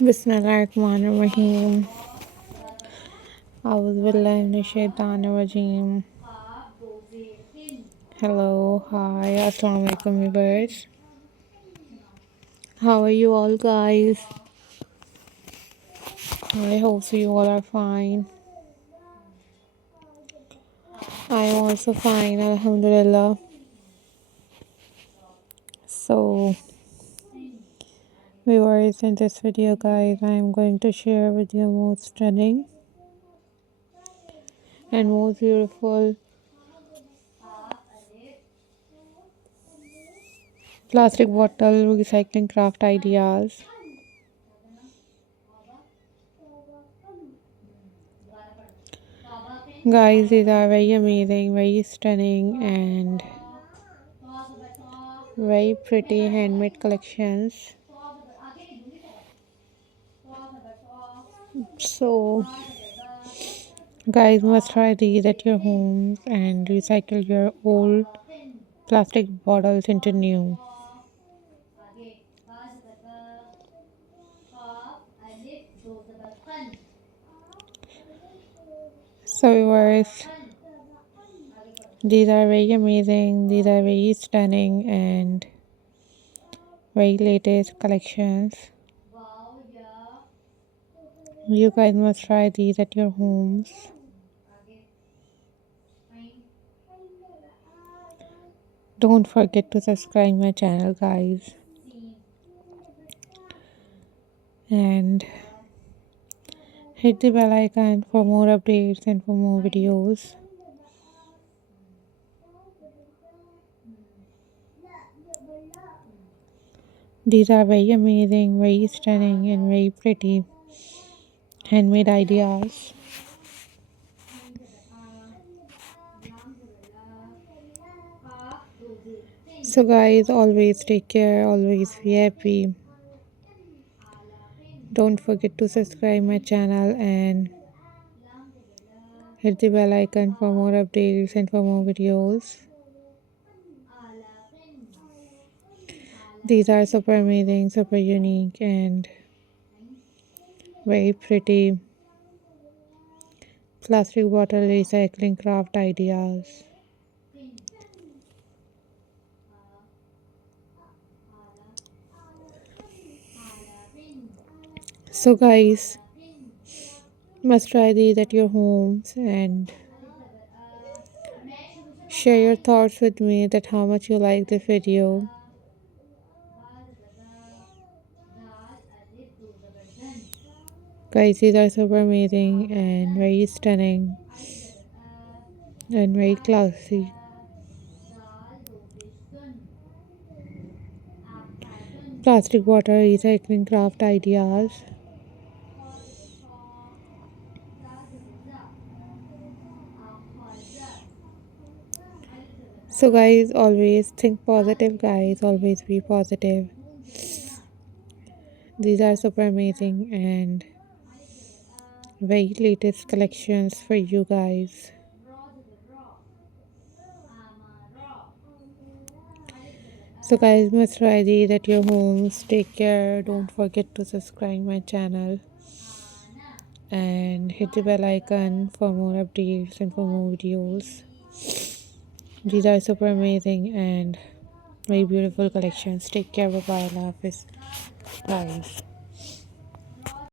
Bismillahirrahmanirrahim. A'udhu billahi minash shaitanir rajeem. Hello, hi, assalamu alaikum viewers. How are you all guys? I hope so you all are fine. I am also fine, alhamdulillah. So, viewers, in this video guys, I am going to share with you most stunning and most beautiful plastic bottle recycling craft ideas. Guys, these are very amazing, very stunning, and very pretty handmade collections. So, guys, must try these at your homes and recycle your old plastic bottles into new. So, viewers, these are very amazing, these are very stunning, and very latest collections. You guys must try these at your homes. Don't forget to subscribe my channel, guys, and hit the bell icon for more updates and for more videos. These are very amazing, very stunning, and very pretty handmade ideas. So, guys, always take care, always be happy. Don't forget to subscribe my channel and hit the bell icon for more updates and for more videos. These are super amazing, super unique, and very pretty plastic bottle recycling craft ideas. So, guys, must try these at your homes and share your thoughts with me that how much you like the video. Guys, these are super amazing and very stunning and very classy. Plastic bottle recycling craft ideas. So, guys, always think positive, guys, always be positive. These are super amazing and very latest collections for you guys. So, guys, must try these at your homes. Take care. Don't forget to subscribe my channel and hit the bell icon for more updates and for more videos. These are super amazing and very beautiful collections. Take care. Bye bye. Allah Hafiz, guys.